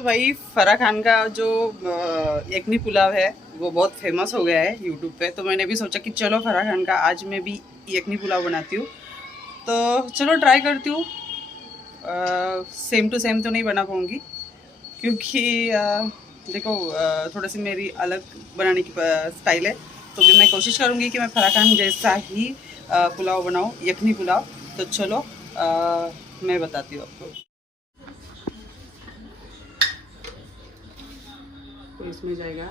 तो भाई फराह खान का जो यखनी पुलाव है वो बहुत फेमस हो गया है यूट्यूब पे। तो मैंने भी सोचा कि चलो फराह खान का आज मैं भी यखनी पुलाव बनाती हूँ। तो चलो ट्राई करती हूँ। सेम टू सेम तो नहीं बना पाऊँगी क्योंकि देखो थोड़ा सी मेरी अलग बनाने की स्टाइल है। तो भी मैं कोशिश करूँगी कि मैं फराह खान जैसा ही पुलाव बनाऊँ, यखनी पुलाव। तो चलो मैं बताती हूँ आपको। तो इसमें जाएगा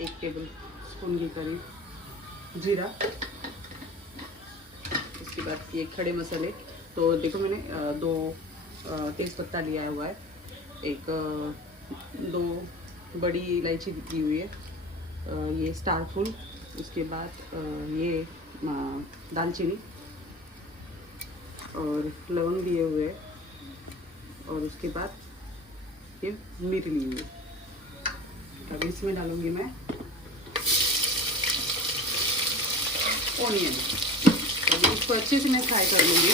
1 टेबल स्पून के करीब जीरा। उसके बाद ये खड़े मसाले। तो देखो मैंने 2 तेज़ पत्ता लिया हुआ है, एक 2 बड़ी इलायची दी हुई है, ये स्टार फूल। उसके बाद ये दालचीनी और लवंग दिए हुए हैं। और उसके बाद ये मिर्च ली हुई है। अब इसमें डालूंगी मैं ओनियन। अभी इसको अच्छे से मैं फ्राई कर लूँगी।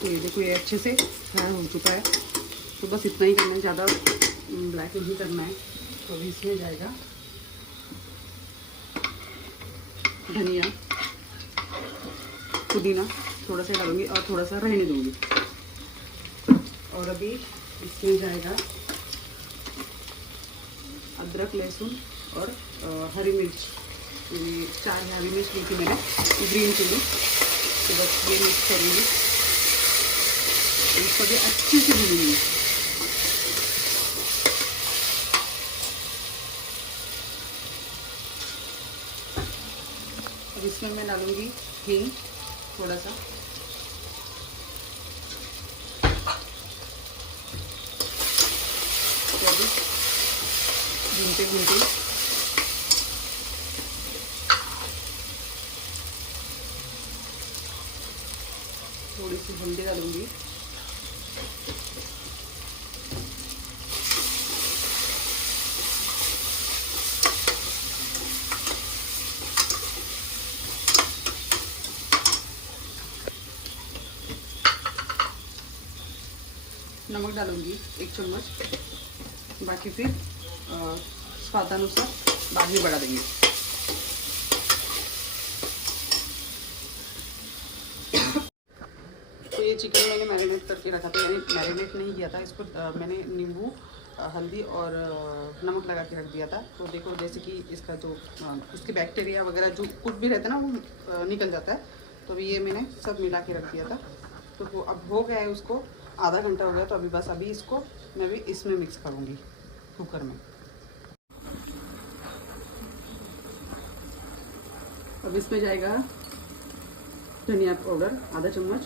तो ये देखो ये अच्छे से फ्राई हो चुका है। तो बस इतना ही करना है, ज़्यादा ब्लैक नहीं करना है। तो अभी इसमें जाएगा धनिया, पुदीना थोड़ा सा डालूंगी और थोड़ा सा रहने दूंगी। और अभी इसमें जाएगा अदरक, लहसुन और हरी मिर्च। 4 हरी मिर्च ली थी मैंने, ग्रीन चिली। तो बस ये मिक्स करूँगी, इसको भी अच्छे से भूनूंगी। अब इसमें मैं डालूंगी हींग थोड़ा सा। भूनते भूनते थोड़ी सी हल्दी डालूंगी। नमक डालूंगी 1 चम्मच। बाकी फिर स्वादानुसार बाद में बढ़ा देंगे। तो ये चिकन मैंने मैरिनेट करके रखा था, यानी मैरिनेट नहीं किया था इसको। मैंने नींबू, हल्दी और नमक लगा के रख दिया था। तो देखो जैसे कि इसका जो इसके बैक्टीरिया वगैरह जो कुछ भी रहता है ना वो निकल जाता है। तो अभी ये मैंने सब मिला के रख दिया था। तो वो अब हो गया है, उसको आधा घंटा हो गया। तो अभी इसको मैं भी इसमें मिक्स करूँगी कुकर में। अब इसमें जाएगा धनिया पाउडर आधा चम्मच,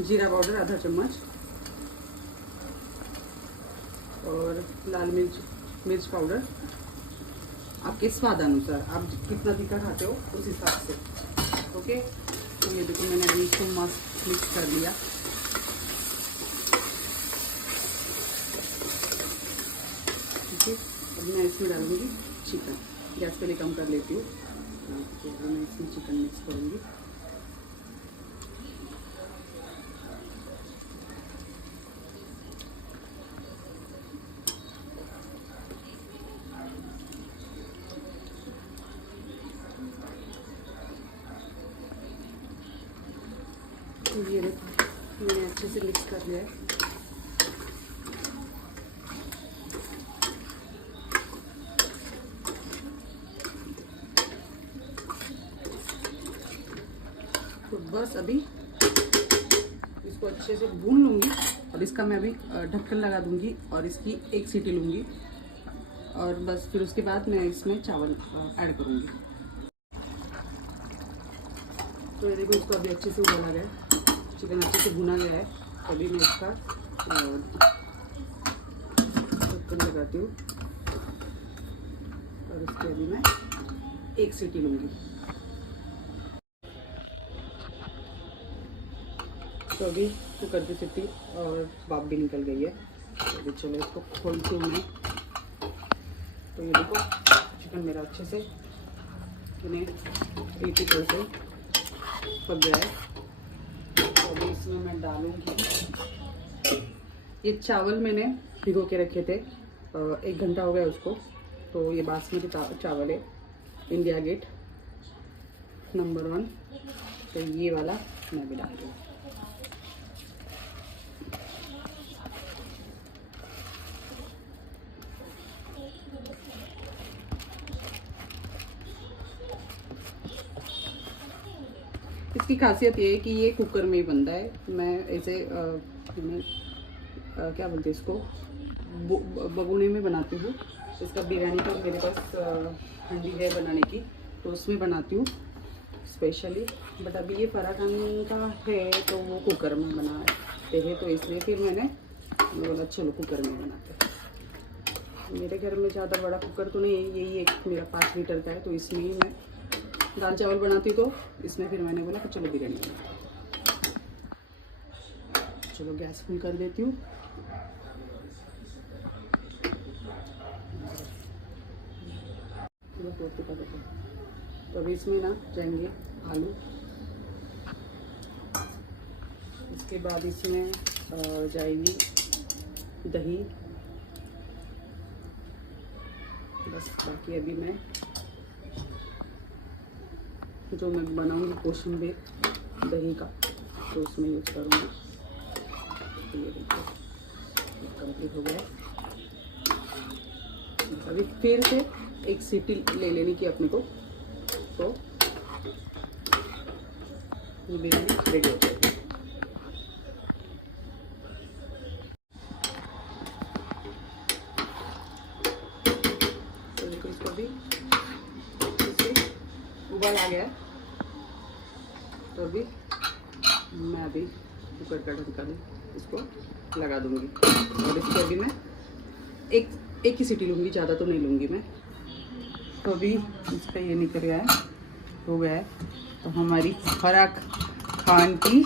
जीरा पाउडर आधा चम्मच और लाल मिर्च पाउडर आपके स्वाद अनुसार। आप कितना तीखा खाते हो उस हिसाब से। ओके, तो ये देखो मैंने अभी इसको मस्त मिक्स कर लिया। ठीक है, अब मैं इसमें डालूंगी चिकन। गैस पहले कम कर लेती हूँ। तो मैं इसमें चिकन मिक्स करूँगी। ये देखो मैंने अच्छे से मिक्स कर लिया है। तो बस अभी इसको अच्छे से भून लूँगी। और इसका मैं अभी ढक्कन लगा दूँगी और इसकी 1 सीटी लूँगी। और बस फिर उसके बाद मैं इसमें चावल ऐड करूँगी। तो ये देखो इसको अभी अच्छे से उबाला गया, चिकन अच्छे से भुना गया है। अभी मैं इसका ढक्कन लगाती हूँ और इसके अभी मैं 1 सीटी लूँगी। तो अभी कुकर की सीटी और भाप भी निकल गई है। तो अभी चलो इसको खोलती हूँ मैं। तो ये देखो चिकन मेरा अच्छे से 80% पक गया है। तो अभी इसमें मैं डालूंगी। ये चावल मैंने भिगो के रखे थे, 1 घंटा हो गया उसको। तो ये बासमती चावल है, इंडिया गेट नंबर 1। तो ये वाला मैं भी डाल दूँ। इसकी खासियत ये है कि ये कुकर में ही बनता है। मैं ऐसे क्या बोलते हैं इसको, बगोने में बनाती हूँ। इसका बिरयानी तो मेरे पास हंडी है बनाने की, तो उसमें बनाती हूँ स्पेशली। बट अभी ये फराखान का है तो वो कुकर में बनाते हैं, तो इसलिए फिर मैंने बोला चलो कुकर में बनाते हैं। मेरे घर में ज़्यादा बड़ा कुकर तो नहीं है, यही एक मेरा 5 लीटर का है, तो इसमें ही मैं दाल चावल बनाती। तो इसमें फिर मैंने बोला कि चलो बिरयानी बनाते हैं। चलो गैस फुल कर देती हूँ। तो अभी इसमें ना जाएंगे आलू, इसके बाद इसमें जाएगी दही। बस बाकी अभी मैं जो मैं बनाऊंगी कोशिम्बीर दही का, तो उसमें यूज करूँगी। तो ये देखो कंप्लीट हो गया। अभी फिर से एक सीटी ले लेनी की अपने को, तो ये बिरयानी रेडी हो जाएगी। तो देखो इसको भी उबाल आ गया है, तो अभी मैं अभी कुकर का ढक्कन इसको लगा दूंगी। और इसको अभी मैं एक ही सीटी लूँगी, ज़्यादा तो नहीं लूँगी मैं। तो अभी इसका ये निकल गया है, हो गया है। तो हमारी फराखान की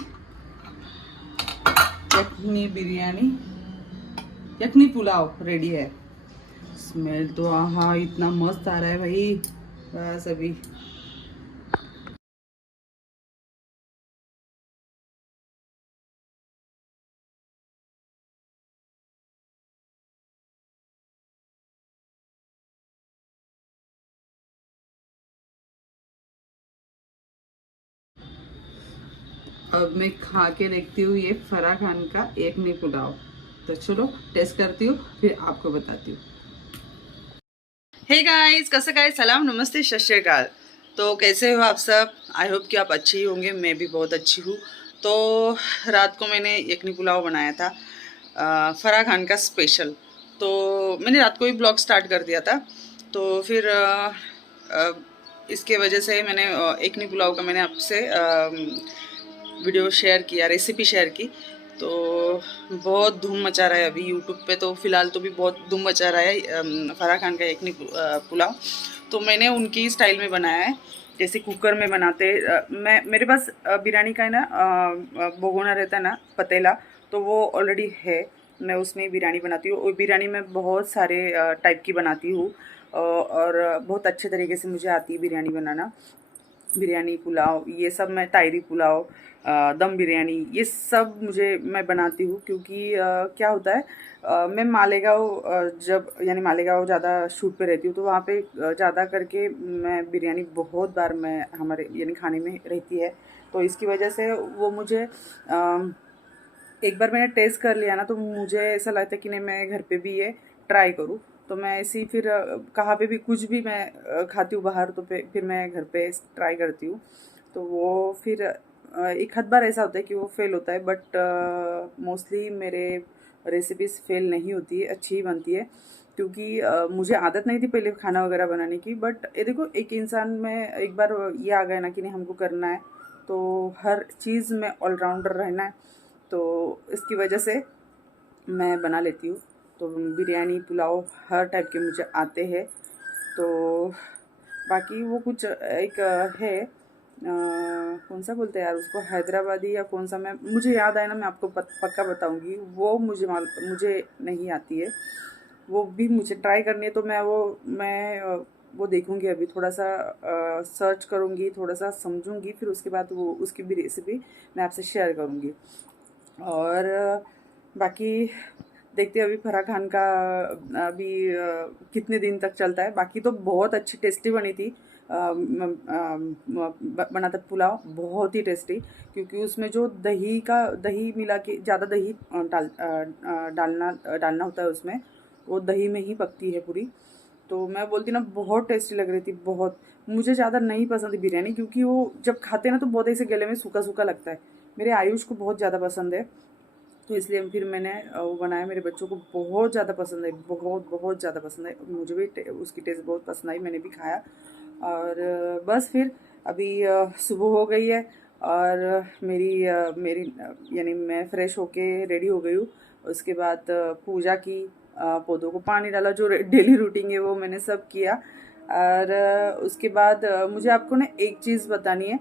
यखनी बिरयानी, यखनी पुलाव रेडी है। स्मेल तो आहा इतना मस्त आ रहा है भाई। बस अभी अब मैं खा के देखती हूँ ये फराखान का यखनी पुलाव। तो चलो टेस्ट करती हूँ, फिर आपको बताती हूँ। हे गाइस, कैसे गाइस, सलाम नमस्ते सत श्री अकाल। तो कैसे हो आप सब? आई होप कि आप अच्छे ही होंगे। मैं भी बहुत अच्छी हूँ। तो रात को मैंने यखनी पुलाव बनाया था, फराखान का स्पेशल। तो मैंने रात को ही ब्लॉग स्टार्ट कर दिया था। तो फिर इसके वजह से मैंने यखनी पुलाव का मैंने आपसे वीडियो शेयर किया, रेसिपी शेयर की। तो बहुत धूम मचा रहा है अभी यूट्यूब पे। तो फ़िलहाल तो भी बहुत धूम मचा रहा है फराखान का यखनी पुलाव। तो मैंने उनकी स्टाइल में बनाया है, जैसे कुकर में बनाते। मेरे पास बिरयानी का है ना भगोना रहता है ना, पतीला, तो वो ऑलरेडी है। मैं उसमें बिरयानी बनाती हूँ, और बिरयानी में बहुत सारे टाइप की बनाती हूँ, और बहुत अच्छे तरीके से मुझे आती है बिरयानी बनाना। बिरयानी, पुलाव, ये सब मैं, तायरी पुलाव, दम बिरयानी, ये सब मैं बनाती हूँ। क्योंकि क्या होता है, मैं मालेगांव जब यानी मालेगांव ज़्यादा शूट पे रहती हूँ, तो वहाँ पे ज़्यादा करके मैं बिरयानी बहुत बार मैं हमारे यानी खाने में रहती है। तो इसकी वजह से वो मुझे एक बार मैंने टेस्ट कर लिया ना, तो मुझे ऐसा लगता है कि नहीं, मैं घर पे भी ये ट्राई करूँ। तो मैं ऐसी फिर कहाँ पे भी कुछ भी मैं खाती हूँ बाहर, तो फिर मैं घर पे ट्राई करती हूँ। तो वो फिर एक आध बार ऐसा होता है कि वो फेल होता है, बट मोस्टली मेरे रेसिपीज़ फेल नहीं होती है, अच्छी ही बनती है। क्योंकि मुझे आदत नहीं थी पहले खाना वगैरह बनाने की। बट ये देखो, एक इंसान में एक बार ये आ गया ना कि नहीं हमको करना है, तो हर चीज़ में ऑलराउंडर रहना है। तो इसकी वजह से मैं बना लेती हूँ। तो बिरयानी, पुलाव हर टाइप के मुझे आते हैं। तो बाकी वो कुछ एक है, कौन सा बोलते हैं यार उसको, हैदराबादी या कौन सा, मुझे याद आया ना मैं आपको पक्का बताऊंगी। वो मुझे नहीं आती है। वो भी मुझे ट्राई करनी है। तो वो देखूँगी, अभी थोड़ा सा सर्च करूँगी, थोड़ा सा समझूँगी, फिर उसके बाद वो उसकी भी रेसिपी मैं आपसे शेयर करूँगी। और बाकी देखते हैं अभी फराह खान का अभी कितने दिन तक चलता है। बाकी तो बहुत अच्छी टेस्टी बनी थी। बना था पुलाव बहुत ही टेस्टी, क्योंकि उसमें जो दही मिला के, ज़्यादा दही डालना होता है उसमें, वो दही में ही पकती है पूरी। तो मैं बोलती ना, बहुत टेस्टी लग रही थी बहुत। मुझे ज़्यादा नहीं पसंद बिरयानी, क्योंकि वो जब खाते हैं ना तो बहुत ऐसे गले में सूखा सूखा लगता है। मेरे आयुष को बहुत ज़्यादा पसंद है, तो इसलिए फिर मैंने वो बनाया। मेरे बच्चों को बहुत ज़्यादा पसंद है, बहुत बहुत ज़्यादा पसंद है। मुझे भी उसकी टेस्ट बहुत पसंद आई, मैंने भी खाया। और बस फिर अभी सुबह हो गई है, और मेरी यानी मैं फ़्रेश होके रेडी हो गई हूँ। उसके बाद पूजा की, पौधों को पानी डाला, जो डेली रूटीन है वो मैंने सब किया। और उसके बाद मुझे आपको ना एक चीज़ बतानी है।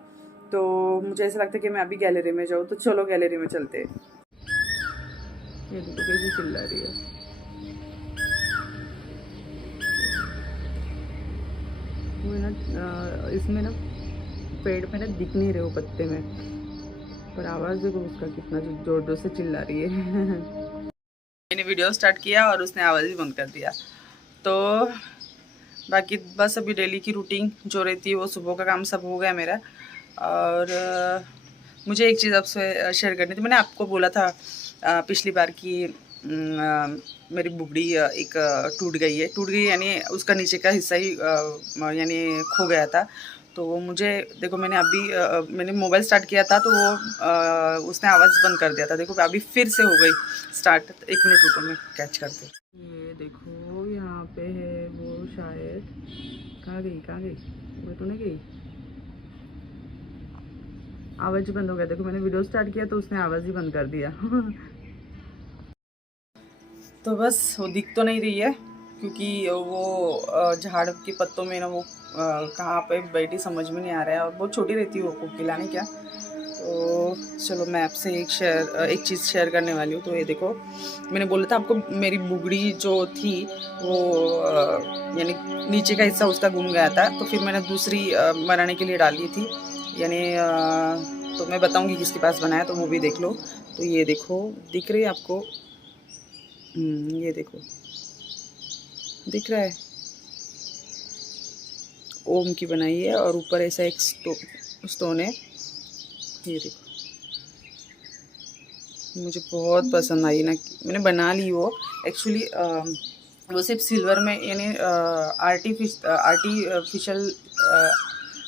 तो मुझे ऐसा लगता है कि मैं अभी गैलरी में जाऊँ, तो चलो गैलरी में चलते हैं। ये देखो कैसी चिल्ला रही है। वो ना इसमें ना पेड़ में ना दिख नहीं रहे वो पत्ते में, पर आवाज़ देखो उसका कितना जोर जोर से चिल्ला रही है। मैंने वीडियो स्टार्ट किया और उसने आवाज़ ही बंद कर दिया। तो बाकी बस अभी डेली की रूटीन जो रहती है वो सुबह का काम सब हो गया मेरा। और मुझे एक चीज़ आपसे शेयर करनी थी। मैंने आपको बोला था पिछली बार कि मेरी बुगड़ी एक टूट गई यानी उसका नीचे का हिस्सा ही यानी खो गया था। तो वो मुझे देखो, मैंने अभी मैंने मोबाइल स्टार्ट किया था, तो वो उसने आवाज़ बंद कर दिया था। देखो अभी फिर से हो गई स्टार्ट। 1 मिनट रुको, मैं कैच करती हूँ। ये देखो यहाँ पे है वो, शायद कहाँ गई वो, तो नहीं गई। आवाज़ ही बंद हो गया। देखो मैंने वीडियो स्टार्ट किया तो उसने आवाज़ ही बंद कर दिया। तो बस वो दिख तो नहीं रही है, क्योंकि वो झाड़ के पत्तों में ना वो कहाँ पे बैठी समझ में नहीं आ रहा है, और बहुत छोटी रहती है वो कोकिला नहीं क्या। तो चलो मैं आपसे एक चीज़ शेयर करने वाली हूँ। तो ये देखो, मैंने बोला था आपको मेरी बुगड़ी जो थी वो यानी नीचे का हिस्सा उसका घूम गया था, तो फिर मैंने दूसरी बनाने के लिए डाली थी। यानी तो मैं बताऊँगी किसके पास बनाया, तो वो भी देख लो। तो ये देखो, दिख रही है आपको? ये देखो, दिख रहा है? ओम की बनाई है, और ऊपर ऐसा एक स्टोन है। ये देखो, मुझे बहुत पसंद आई ना। मैंने बना ली वो एक्चुअली। वो सिर्फ सिल्वर में यानी आर्टिफिशियल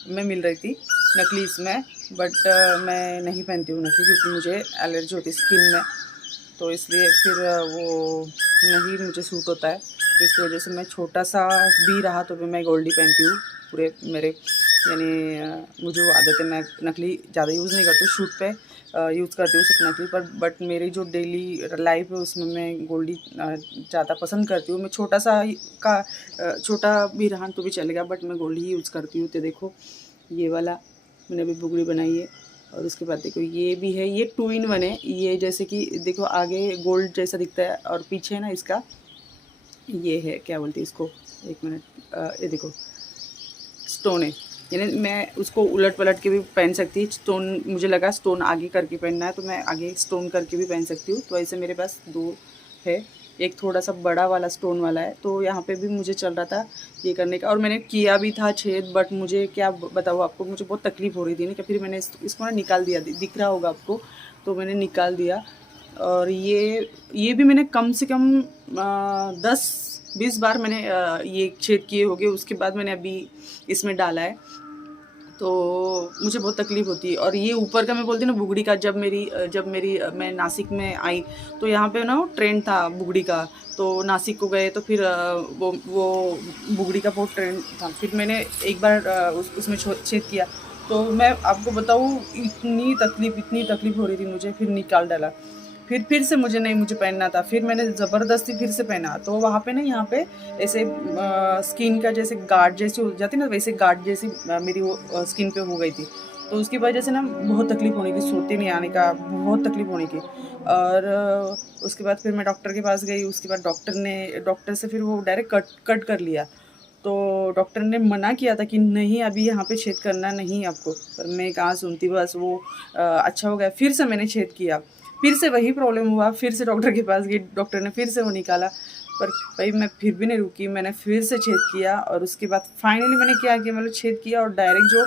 में मिल रही थी, नकली इसमें। बट मैं नहीं पहनती हूँ नकली, क्योंकि मुझे एलर्जी होती है स्किन में, तो इसलिए फिर वो नहीं मुझे सूट होता है। तो इसकी वजह से मैं छोटा सा भी रहा तो भी मैं गोल्ड ही पहनती हूँ पूरे मेरे, यानी मुझे वो आदत है। मैं नकली ज़्यादा यूज़ नहीं करती हूँ, शूट पे यूज़ करती हूँ सिर्फ नकली पर। बट मेरी जो डेली लाइफ है उसमें मैं गोल्ड ही ज़्यादा पसंद करती हूँ। मैं छोटा भी रहा तो भी चलेगा, बट मैं गोल्ड ही यूज़ करती हूँ। तो देखो ये वाला मैंने अभी बुगड़ी बनाई है। और उसके बाद देखो ये भी है, ये 2 in 1 है। ये जैसे कि देखो आगे गोल्ड जैसा दिखता है, और पीछे ना इसका ये है, क्या बोलते हैं इसको, 1 मिनट, ये देखो स्टोन है। यानी मैं उसको उलट पलट के भी पहन सकती। स्टोन मुझे लगा स्टोन आगे करके पहनना है, तो मैं आगे स्टोन करके भी पहन सकती हूँ। तो ऐसे मेरे पास 2 है। एक थोड़ा सा बड़ा वाला स्टोन वाला है, तो यहाँ पे भी मुझे चल रहा था ये करने का, और मैंने किया भी था छेद। बट मुझे क्या बताऊँ आपको, मुझे बहुत तकलीफ़ हो रही थी ना, कि फिर मैंने इसको ना निकाल दिया। दिख रहा होगा आपको, तो मैंने निकाल दिया। और ये भी मैंने कम से कम 10-20 बार मैंने ये छेद किए होंगे। उसके बाद मैंने अभी इसमें डाला है, तो मुझे बहुत तकलीफ़ होती है। और ये ऊपर का मैं बोलती हूँ ना बुगड़ी का, जब मेरी मैं नासिक में आई, तो यहाँ पे ना वो ट्रेंड था बुगड़ी का। तो नासिक को गए तो फिर वो बुगड़ी का बहुत ट्रेंड था। फिर मैंने एक बार उसमें छेद किया, तो मैं आपको बताऊँ इतनी तकलीफ़ हो रही थी मुझे। फिर निकाल डाला, फिर से मुझे पहनना था। फिर मैंने ज़बरदस्ती फिर से पहना, तो वहाँ पे ना यहाँ पे ऐसे स्किन का जैसे गार्ड जैसी हो जाती ना, वैसे गार्ड जैसी मेरी वो स्किन पे हो गई थी। तो उसकी वजह से ना बहुत तकलीफ़ होने की, सोते नहीं आने का, बहुत तकलीफ़ होने की। और उसके बाद फिर मैं डॉक्टर के पास गई। उसके बाद डॉक्टर से फिर वो डायरेक्ट कट कर लिया। तो डॉक्टर ने मना किया था कि नहीं अभी यहाँ पे छेद करना नहीं आपको, पर मैं कहाँ सुनती, बस वो अच्छा हो गया। फिर से मैंने छेद किया, फिर से वही प्रॉब्लम हुआ, फिर से डॉक्टर के पास गई, डॉक्टर ने फिर से वो निकाला, पर भाई मैं फिर भी नहीं रुकी, मैंने फिर से छेद किया। और उसके बाद फाइनली मैंने क्या किया, मतलब छेद किया और डायरेक्ट जो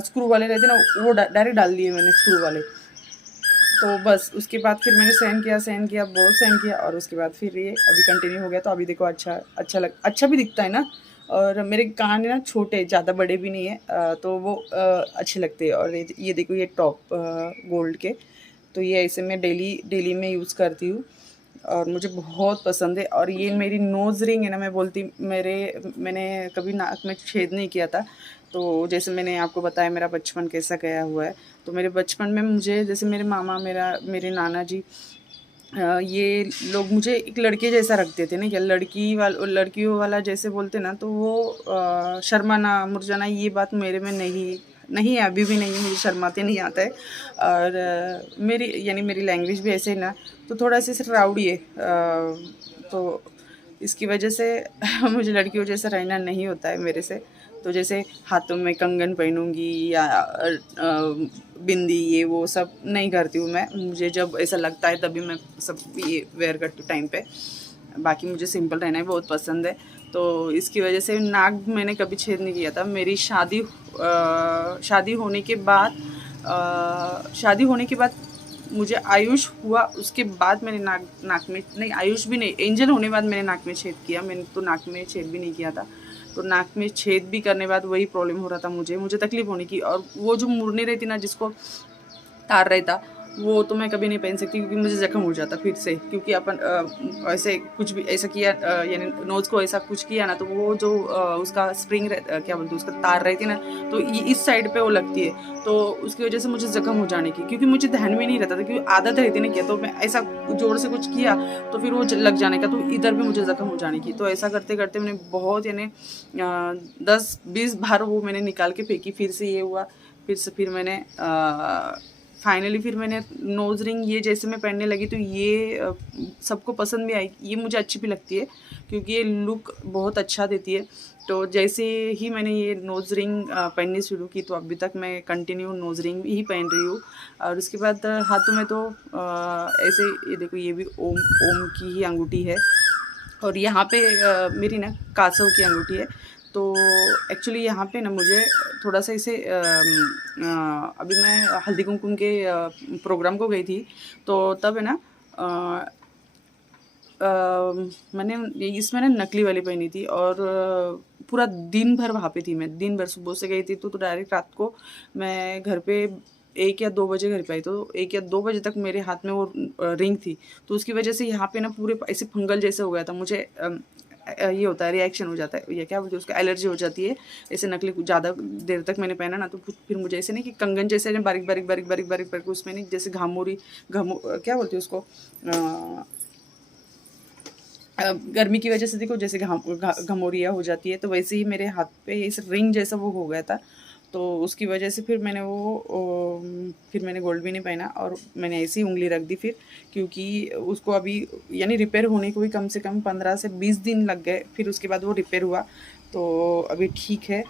स्क्रू वाले रहते ना, वो डायरेक्ट डाल दिए मैंने स्क्रू वाले। तो बस उसके बाद फिर मैंने सहन किया, बहुत सहन किया, और उसके बाद फिर ये अभी कंटिन्यू हो गया। तो अभी देखो अच्छा भी दिखता है ना। और मेरे कान है ना छोटे, ज़्यादा बड़े भी नहीं है, तो वो अच्छे लगते हैं। और ये देखो, ये टॉप गोल्ड के, तो ये ऐसे मैं डेली में यूज़ करती हूँ और मुझे बहुत पसंद है। और ये मेरी नोज़ रिंग है ना, मैं बोलती मैंने कभी नाक में छेद नहीं किया था। तो जैसे मैंने आपको बताया मेरा बचपन कैसा गया हुआ है, तो मेरे बचपन में मुझे, जैसे मेरे मामा, मेरे नाना जी, ये लोग मुझे एक लड़के जैसा रखते थे ना, या लड़कियों वाला जैसे बोलते ना, तो वो शर्माना मुरझाना ये बात मेरे में नहीं है, अभी भी नहीं है, मुझे शर्माते नहीं आता है। और मेरी लैंग्वेज भी ऐसे ही ना, तो थोड़ा सा सिर्फ राउडी है, तो इसकी वजह से मुझे लड़कियों जैसा रहना नहीं होता है मेरे से। तो जैसे हाथों में कंगन पहनूंगी या बिंदी, ये वो सब नहीं करती हूँ मैं। मुझे जब ऐसा लगता है तभी मैं सब ये वेयर करती हूँ टाइम पे। बाकी मुझे सिंपल रहना ही बहुत पसंद है। तो इसकी वजह से नाक मैंने कभी छेद नहीं किया था। मेरी शादी होने के बाद मुझे आयुष हुआ, उसके बाद मैंने नाक में नहीं, आयुष भी नहीं, एंजल होने बाद मैंने नाक में छेद किया। मैंने तो नाक में छेद भी नहीं किया था। तो नाक में छेद भी करने बाद वही प्रॉब्लम हो रहा था, मुझे तकलीफ़ होने की। और वो जो मुड़ने रहती ना, जिसको तार रहता, वो तो मैं कभी नहीं पहन सकती, क्योंकि मुझे ज़ख्म हो जाता फिर से। क्योंकि अपन ऐसे कुछ भी ऐसा किया, यानी नोज़ को ऐसा कुछ किया ना, तो वो जो उसका स्प्रिंग क्या बोलते हैं, उसका तार रहती ना, तो इस साइड पे वो लगती है। तो उसकी वजह से मुझे ज़ख्म हो जाने की, क्योंकि मुझे ध्यान में नहीं रहता था, क्योंकि आदत रहती ना किया, तो मैं ऐसा जोर से कुछ किया तो फिर वो लग जाने का, तो इधर भी मुझे ज़ख्म हो जाने की। तो ऐसा करते करते मैंने बहुत, यानी 10-20 बार वो मैंने निकाल के फेंकी। फिर से ये हुआ, फिर मैंने फाइनली फिर मैंने नोज़ रिंग ये जैसे मैं पहनने लगी, तो ये सबको पसंद भी आई, ये मुझे अच्छी भी लगती है, क्योंकि ये लुक बहुत अच्छा देती है। तो जैसे ही मैंने ये नोज़ रिंग पहननी शुरू की, तो अभी तक मैं कंटिन्यू नोज़ रिंग ही पहन रही हूँ। और उसके बाद हाथों में तो ऐसे, ये देखो, ये भी ओम की ही अंगूठी है। और यहाँ पे मेरी ना कासव की अंगूठी है। तो एक्चुअली यहाँ पे ना मुझे थोड़ा सा इसे अभी मैं हल्दी कुमकुम के प्रोग्राम को गई थी, तो तब है ना मैंने इसमें ना नकली वाली पहनी थी। और पूरा दिन भर वहाँ पे थी मैं, दिन भर सुबह से गई थी, तो डायरेक्ट रात को मैं घर पे 1 या 2 बजे घर पे आई। तो 1 या 2 बजे तक मेरे हाथ में वो रिंग थी। तो उसकी वजह से यहाँ पे ना पूरे ऐसे फंगल जैसे हो गया था मुझे। ये होता है, रिएक्शन हो जाता है, ये क्या बोलते हैं उसका, एलर्जी हो जाती है ऐसे नकली ज़्यादा देर तक मैंने पहना ना। तो फिर मुझे ऐसे नहीं कि कंगन जैसे बारीक बारीक बारीक बारीक बारीक बारीक उसमें नहीं, जैसे क्या बोलते हैं उसको, गर्मी की वजह से देखो जैसे घमौरिया हो जाती है, तो वैसे ही मेरे हाथ पे इस रिंग जैसा वो हो गया था। तो उसकी वजह से फिर मैंने गोल्ड भी नहीं पहना, और मैंने ऐसी उंगली रख दी फिर, क्योंकि उसको अभी यानी रिपेयर होने को भी कम से कम 15 से 20 दिन लग गए। फिर उसके बाद वो रिपेयर हुआ, तो अभी ठीक है,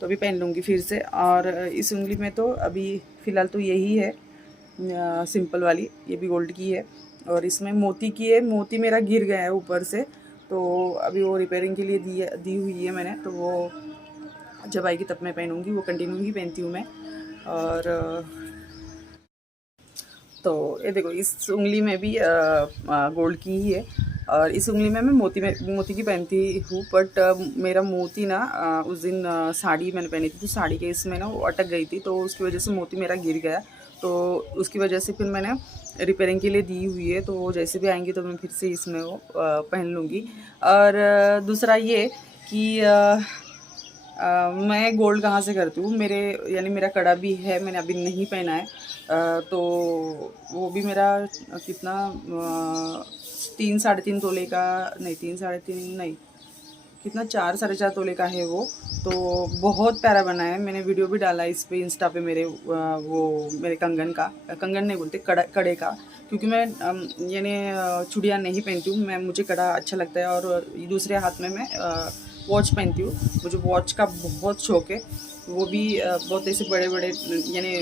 तो अभी पहन लूँगी फिर से। और इस उंगली में तो अभी फ़िलहाल तो यही है, सिंपल वाली, ये भी गोल्ड की है। और इसमें मोती की है, मोती मेरा गिर गया है ऊपर से, तो अभी वो रिपेयरिंग के लिए दी हुई है मैंने। तो वो जब आएगी तब मैं पहनूंगी, वो कंटिन्यू ही पहनती हूँ मैं। और तो ये देखो, इस उंगली में भी गोल्ड की ही है। और इस उंगली में मैं मोती की पहनती हूँ, बट मेरा मोती ना उस दिन साड़ी मैंने पहनी थी, तो साड़ी के इसमें ना वो अटक गई थी, तो उसकी वजह से मोती मेरा गिर गया। तो उसकी वजह से फिर मैंने रिपेयरिंग के लिए दी हुई है, तो वो जैसे भी आएंगी तो मैं फिर से इसमें वो पहन लूँगी। और दूसरा ये कि मैं गोल्ड कहाँ से करती हूँ, यानी मेरा कड़ा भी है, मैंने अभी नहीं पहना है। तो वो भी मेरा कितना 3 साढ़े 3 तोले का, नहीं 3 साढ़े 3 नहीं, कितना 4 साढ़े 4 तोले का है वो। तो बहुत प्यारा बना है, मैंने वीडियो भी डाला इस पे इंस्टा पे मेरे वो मेरे कंगन नहीं बोलते, कड़े का, क्योंकि मैं यानी चूड़ियाँ नहीं पहनती हूँ, मैं मुझे कड़ा अच्छा लगता है। और दूसरे हाथ में मैं वॉच पहनती हूँ, मुझे वॉच का बहुत शौक़ है, वो भी बहुत ऐसे बड़े बड़े यानी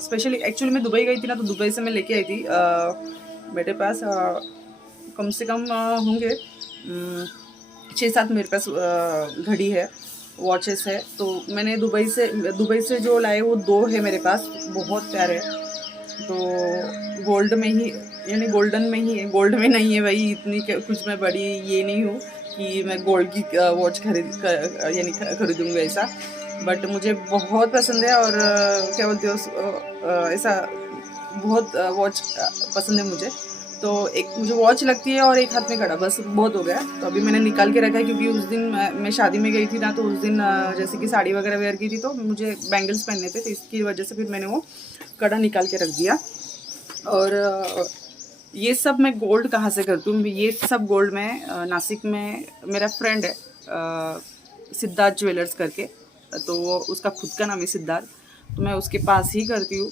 स्पेशली एक्चुअली मैं दुबई गई थी ना, तो दुबई से मैं लेके आई थी। मेरे पास कम से कम होंगे 6-7 मेरे पास घड़ी है, वॉचेस है। तो मैंने दुबई से जो लाए वो 2 है मेरे पास, बहुत प्यारे। तो गोल्ड में ही यानी गोल्डन में ही है, गोल्ड में नहीं है भाई, इतनी कुछ मैं बड़ी ये नहीं हूँ कि मैं गोल्ड की वॉच यानी खरीदूँगा ऐसा। बट मुझे बहुत पसंद है, और क्या बोलते हो ऐसा बहुत वॉच पसंद है मुझे। तो एक मुझे वॉच लगती है और एक हाथ में कड़ा, बस बहुत हो गया। तो अभी मैंने निकाल के रखा है, क्योंकि उस दिन मैं शादी में गई थी ना, तो उस दिन जैसे कि साड़ी वगैरह वेयर की थी, तो मुझे बैंगल्स पहनने थे, तो इसकी वजह से फिर मैंने वो कड़ा निकाल के रख दिया। और ये सब मैं गोल्ड कहाँ से करती हूँ, ये सब गोल्ड मैं नासिक में मेरा फ्रेंड है सिद्धार्थ ज्वेलर्स करके, तो वो उसका खुद का नाम है सिद्धार्थ, तो मैं उसके पास ही करती हूँ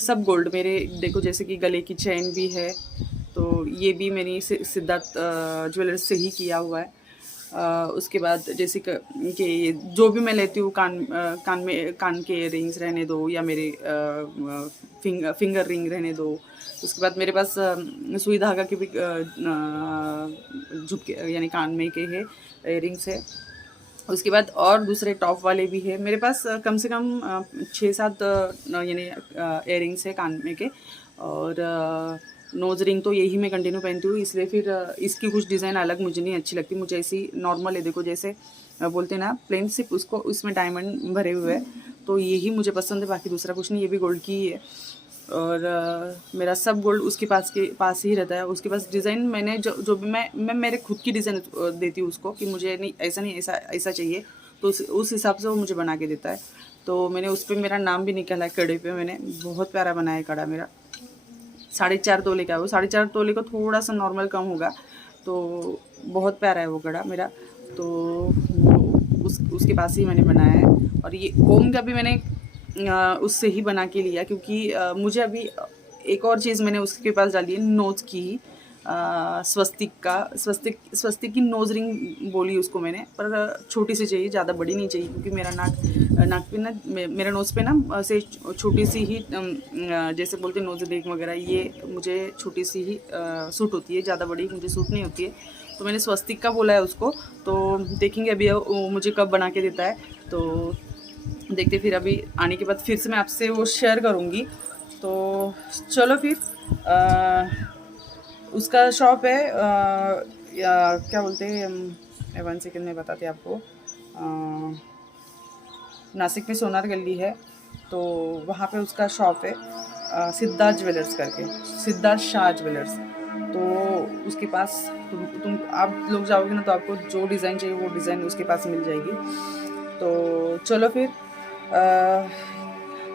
सब गोल्ड। मेरे देखो जैसे कि गले की चेन भी है, तो ये भी मैंने सिद्धार्थ ज्वेलर्स से ही किया हुआ है। उसके बाद जैसे कि जो भी मैं लेती हूँ, कान के रिंग्स रहने दो, या मेरे फिंगर रिंग रहने दो। उसके बाद मेरे पास सुई धागा के भी झुमके यानी कान में के है रिंग्स है। उसके बाद और दूसरे टॉप वाले भी है मेरे पास, कम से कम 6-7 यानी इयरिंग्स है कान में के। और नोज़ रिंग तो यही मैं कंटिन्यू पहनती हूँ, इसलिए फिर इसकी कुछ डिज़ाइन अलग मुझे नहीं अच्छी लगती, मुझे ऐसी नॉर्मल है। देखो जैसे बोलते हैं ना प्लेन, सिर्फ उसको उसमें डायमंड भरे हुए हैं, तो यही मुझे पसंद है, बाकी दूसरा कुछ नहीं। ये भी गोल्ड की ही है, और मेरा सब गोल्ड उसके पास ही रहता है। उसके पास डिज़ाइन मैंने जो भी मैं मेरे खुद की डिज़ाइन देती हूँ उसको, कि मुझे नहीं ऐसा चाहिए, तो उस हिसाब से वो मुझे बना के देता है। तो मैंने उस पर मेरा नाम भी निकाला है कड़े पे, मैंने बहुत प्यारा बनाया है कड़ा मेरा। 4.5 तोले का है वो, 4.5 तोले को थोड़ा सा नॉर्मल कम होगा, तो बहुत प्यारा है वो कड़ा मेरा। तो उसके पास ही मैंने बनाया है। और ये ओम का भी मैंने उससे ही बना के लिया, क्योंकि मुझे अभी एक और चीज़ मैंने उसके पास डाली है, नोज़ की ही स्वस्तिक की नोज़ रिंग बोली उसको मैंने, पर छोटी सी चाहिए, ज़्यादा बड़ी नहीं चाहिए, क्योंकि मेरा नाक पे ना, मेरा नोज़ पे ना से छोटी सी ही जैसे बोलते हैं नोज़ रिंग वगैरह, ये मुझे छोटी सी ही सूट होती है, ज़्यादा बड़ी मुझे सूट नहीं होती है। तो मैंने स्वस्तिक का बोला है उसको, तो देखेंगे अभी वो मुझे कब बना के देता है, तो देखते फिर अभी आने के बाद फिर से मैं आपसे वो शेयर करूँगी। तो चलो फिर उसका शॉप है या क्या बोलते हैं, मैं 1 सेकंड में बताती हूँ आपको। नासिक में सोनार गली है, तो वहाँ पे उसका शॉप है सिद्धार्थ ज्वेलर्स करके, सिद्धार्थ शाह ज्वेलर्स। तो उसके पास तुम आप लोग जाओगे ना, तो आपको जो डिज़ाइन चाहिए वो डिज़ाइन उसके पास मिल जाएगी। तो चलो फिर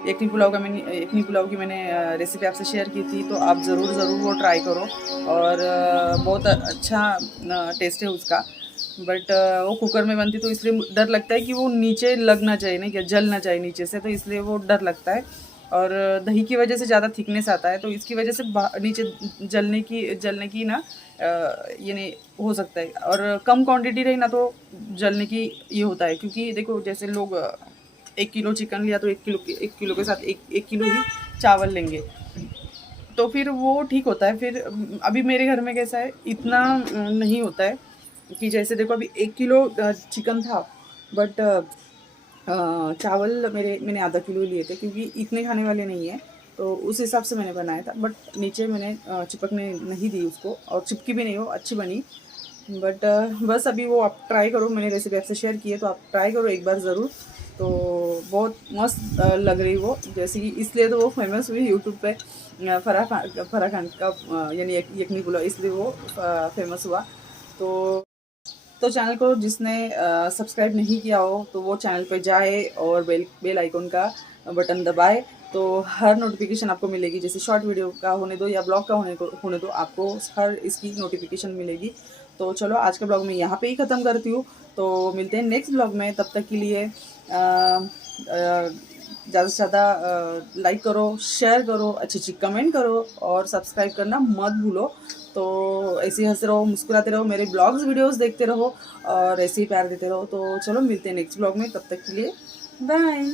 यखनी पुलाव की मैंने रेसिपी आपसे शेयर की थी, तो आप ज़रूर वो ट्राई करो, और बहुत अच्छा टेस्ट है उसका। बट वो कुकर में बनती, तो इसलिए डर लगता है कि वो नीचे लग ना जाए, नहीं क्या जल ना जाए नीचे से, तो इसलिए वो डर लगता है। और दही की वजह से ज़्यादा थिकनेस आता है, तो इसकी वजह से नीचे जलने की ना ये नहीं हो सकता है। और कम क्वांटिटी रही ना, तो जलने की ये होता है, क्योंकि देखो जैसे लोग 1 किलो चिकन लिया, तो 1 किलो के साथ 1 किलो ही चावल लेंगे, तो फिर वो ठीक होता है। फिर अभी मेरे घर में कैसा है, इतना नहीं होता है, कि जैसे देखो अभी 1 किलो चिकन था, बट चावल मैंने आधा किलो लिए थे, क्योंकि इतने खाने वाले नहीं है, तो उस हिसाब से मैंने बनाया था। बट नीचे मैंने चिपकने नहीं दी उसको, और चिपकी भी नहीं, वो अच्छी बनी। बट बस अभी वो आप ट्राई करो, मैंने रेसिपी आपसे शेयर की है, तो आप ट्राई करो एक बार ज़रूर। तो बहुत मस्त लग रही वो, जैसे कि इसलिए तो वो फेमस हुई यूट्यूब पे, फराह खान का यानी यखनी पुलाव, इसलिए वो फेमस हुआ। तो चैनल को जिसने सब्सक्राइब नहीं किया हो, तो वो चैनल पे जाए और बेल आइकन का बटन दबाए, तो हर नोटिफिकेशन आपको मिलेगी। जैसे शॉर्ट वीडियो का होने दो या ब्लॉग का होने दो, आपको हर इसकी नोटिफिकेशन मिलेगी। तो चलो आज के ब्लॉग में यहाँ पे ही ख़त्म करती हूँ। तो मिलते हैं नेक्स्ट ब्लॉग में, तब तक के लिए ज़्यादा से ज़्यादा लाइक करो, शेयर करो, अच्छी अच्छी कमेंट करो और सब्सक्राइब करना मत भूलो। तो ऐसे ही हंसते रहो, मुस्कुराते रहो, मेरे ब्लॉग्स वीडियोस देखते रहो और ऐसे ही प्यार देते रहो। तो चलो मिलते हैं नेक्स्ट ब्लॉग में, तब तक के लिए बाय।